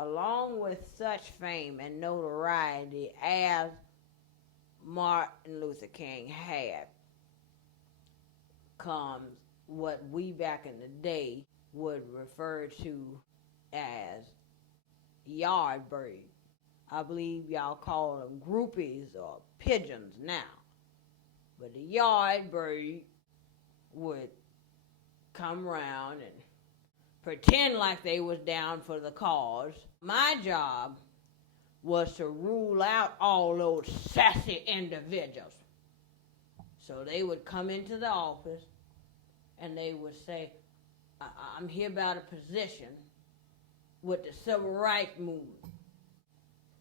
along with such fame and notoriety as Martin Luther King had, comes what we back in the day would refer to as Yardbirds. I believe y'all call them groupies or pigeons now. But the Yardbird would come around and pretend like they was down for the cause. My job was to rule out all those sassy individuals. So they would come into the office and they would say, I'm here about a position with the civil rights movement.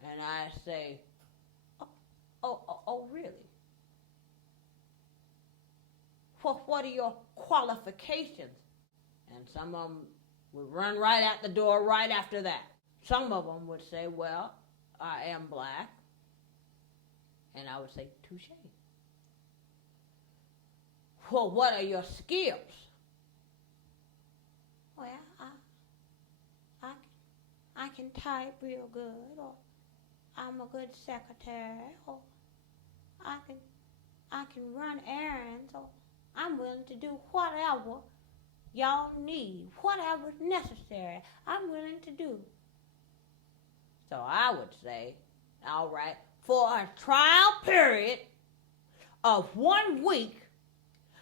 And I say, oh, really? What are your qualifications? And some of them would run right out the door right after that. Some of them would say, well, I am black. And I would say, touche. Well, what are your skills? Well, I can type real good, or I'm a good secretary, or I can run errands, or I'm willing to do whatever y'all need, whatever's necessary, I'm willing to do. So I would say, all right, for a trial period of 1 week,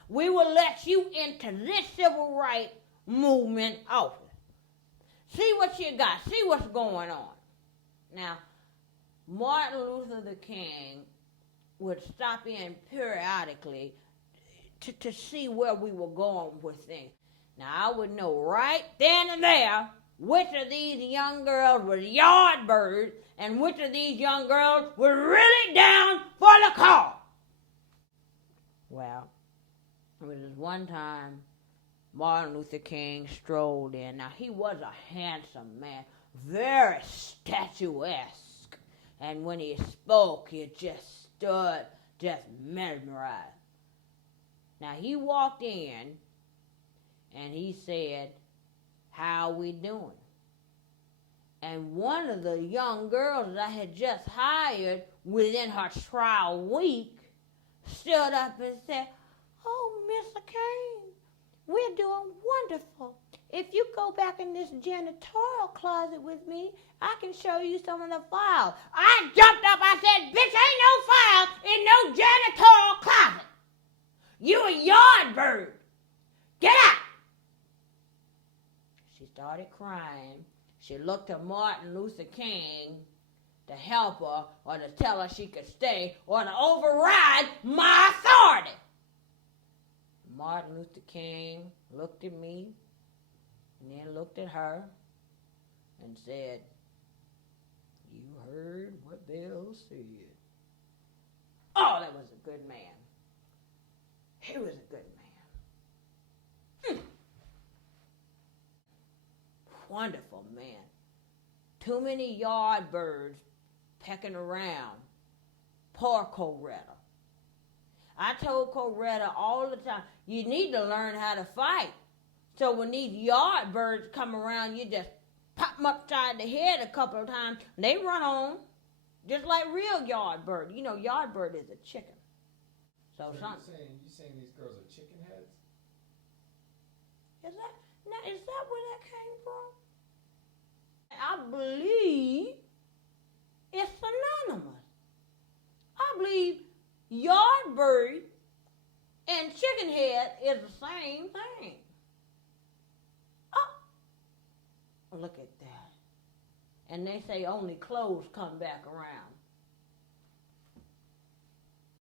we will let you into this civil rights movement office. See what you got. See what's going on. Now, Martin Luther King would stop in periodically to see where we were going with things. Now, I would know right then and there which of these young girls was Yardbirds and which of these young girls were really down for the cause. Well, there was one time Martin Luther King strolled in. Now, he was a handsome man, very statuesque. And when he spoke, you just stood, just mesmerized. Now, he walked in, and he said, how we doing? And one of the young girls that I had just hired within her trial week stood up and said, oh, Mr. King, we're doing wonderful. If you go back in this janitorial closet with me, I can show you some of the files. I jumped up, I said, bitch, ain't no file in no janitorial closet. You a Yardbird. Get out. She started crying. She looked to Martin Luther King to help her or to tell her she could stay or to override my authority. Martin Luther King looked at me and then looked at her and said, you heard what Belle said. Oh, that was a good man. He was a good man. Wonderful man. Too many Yardbirds pecking around. Poor Coretta. I told Coretta all the time, you need to learn how to fight. So when these Yardbirds come around, you just pop them upside the head a couple of times, and they run on, just like real Yardbird. You know, Yardbird is a chicken. So you saying these girls are chickenheads? Is that where that came from? I believe it's synonymous. I believe Yardbird and Chickenhead is the same thing. Oh, look at that. And they say only clothes come back around.